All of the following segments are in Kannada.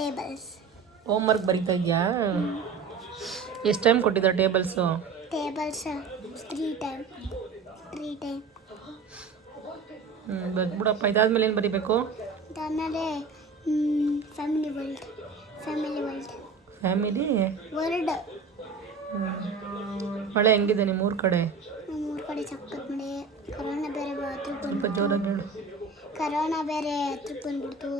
ಟೇಬಲ್ಸ್. ಹೋಮ್ ವರ್ಕ್ ಬರೀತಾ ಇದೆಯಾ? ಎಷ್ಟು ಟೈಮ್ ಕೊಟ್ಟಿದ್ದಾರೆ ಟೇಬಲ್ಸು? Tables 3 time. ಬರ್ಬಿಡಪ್ಪ. ಇದಾದ್ಮೇಲೆ ಏನು ಬರೀಬೇಕು? ಇದಾದ್ಮೇಲೆ ಫ್ಯಾಮಿಲಿ ವರ್ಲ್ಡ್. Family world. ಮಳೆ ಹೆಂಗಿದೆ ನಿಮ್ಮೂರ ಕಡೆ? ನಮ್ಮೂರ ಕಡೆ ಸಖತ್ ಮಳೆ. ಕರೋನಾ ಬೇರೆ ಸ್ವಲ್ಪ ಜೋರಾಗಿ ಹೇಳು. ಕರೋನಾ ಬೇರೆ ಹತ್ರಕ್ಕೆ ಬಂದ್ಬಿಡ್ತು.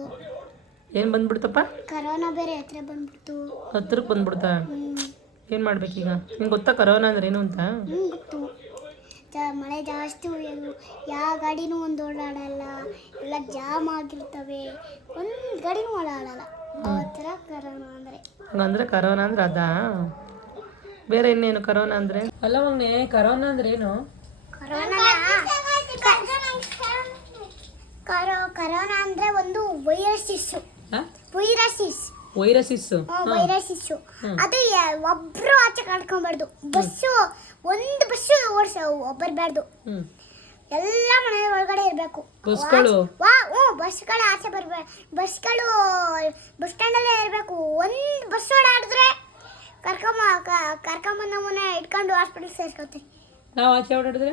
ಏನು ಬಂದ್ಬಿಡ್ತಪ್ಪ? ಕರೋನಾ ಬೇರೆ ಹತ್ರ ಬಂದ್ಬಿಡ್ತು. ಹತ್ರಕ್ಕೆ ಬಂದ್ಬಿಡ್ತಾ? ಏನು ಮಾಡ್ಬೇಕೀಗ? ನಿಂಗೆ ಗೊತ್ತಾ ಕರೋನಾ ಅಂದ್ರೆ ಏನು ಅಂತ? ಗೊತ್ತು. ಮಳೆ ಜಾಸ್ತಿ ಹೊಡೆಯೋದು, ಯಾವ ಗಾಡಿನೂ ಒಂದು ಓಡಾಡಲ್ಲ, ಎಲ್ಲ ಜಾಮ್ ಆಗಿರ್ತವೆ, ಒಂದು ಗಾಡಿನೂ ಓಡಾಡಲ್ಲ. ಆ ಥರ ಕರೋನಾ ಅಂದರೆ. ಹಂಗಂದ್ರೆ ಕರೋನಾ ಅಂದ್ರೆ ಅದಾ? ಬೇರೆ ಇನ್ನೇನು ಕರೋನಾ ಅಂದರೆ? ಅಲ್ಲ ಮಗನೇ, ಕರೋನಾ ಅಂದ್ರೆ ಏನು? ಕರೋನಾ ಅಂದ್ರೆ ಒಂದು ವೈರಸ್. ಅದು ಒಬ್ರು ಆಚೆ ಕಳ್ಕೊಬಾರ್ದು. ಒಂದು ಬಸ್ಸು ಬರಬಾರ್ದು. ಎಲ್ಲ ಮನೆ ಒಳಗಡೆ ಇರಬೇಕು. ಬಸ್ಗಳು ಆಚೆ ಬರಬಾರ್ದು. ಬಸ್ಗಳು ಬಸ್ ಸ್ಟ್ಯಾಂಡಲ್ಲೇ ಇರಬೇಕು. ಒಂದು ಬಸ್ ಓಡಾಡಿದ್ರೆ ಕರ್ಕೊಂಬಂದು ನಮ್ಮನ್ನ ಇಟ್ಕೊಂಡು ಹಾಸ್ಪಿಟಲ್ ಸೇರ್ಕೊತೀವಿ. ನಾವು ಆಚೆ ಓಡಾಡಿದ್ರೆ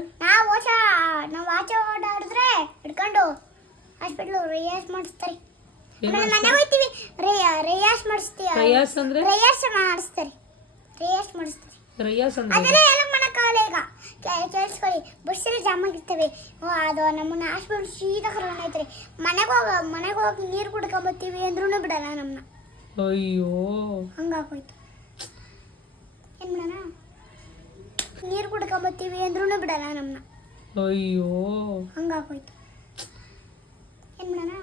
ಇಟ್ಕೊಂಡು ಹಾಸ್ಪಿಟಲ್ ರಿಯಾಸ್ ಮಾಡಿಸ್ತಾರೆ. ಮನೆಗೆ ಹೋಗ್ತೀವಿ, ರಿಯಾಸ್ ಮಾಡಿಸ್ತೀವಿ. ಅದೆಲ್ಲ ಎಲ್ಲ ಮಾಡಕ್ಕಾಗಲ್ಲ. ಈಗ ಕೇಳಿಸ್ಕೊಳ್ಳಿ, ಬಸ್ಸಲ್ಲಿ ಜಾಮ್ ಆಗಿರ್ತವೆ. ಅದು ನಮ್ಮನ್ನ ಹಾಸ್ಪಿಟಲ್ ಸೀದಾ ಕರ್ಕೊಂಡು ಹೋಗ್ತಾರೆ. ಮನೆಗೆ ಹೋಗಿ ನೀರು ಕುಡ್ಕೊಂಬತ್ತೀವಿ ಅಂದ್ರೂ ಬಿಡಲ್ಲ ನಮ್ಮನ್ನ. ಅಯ್ಯೋ, ಹಂಗಾಗೋಯ್ತು. ಏನು ಮಾಡೋಣ? ನೀರು ಕುಡ್ಕೊಂಬತ್ತೀವಿ ಅಂದ್ರೂ ಬಿಡಲ್ಲ ನಮ್ಮನ್ನ. ಅಯ್ಯೋ, ಹಂಗಾಗೋಯ್ತು. ಏನು ಮಾಡೋಣ?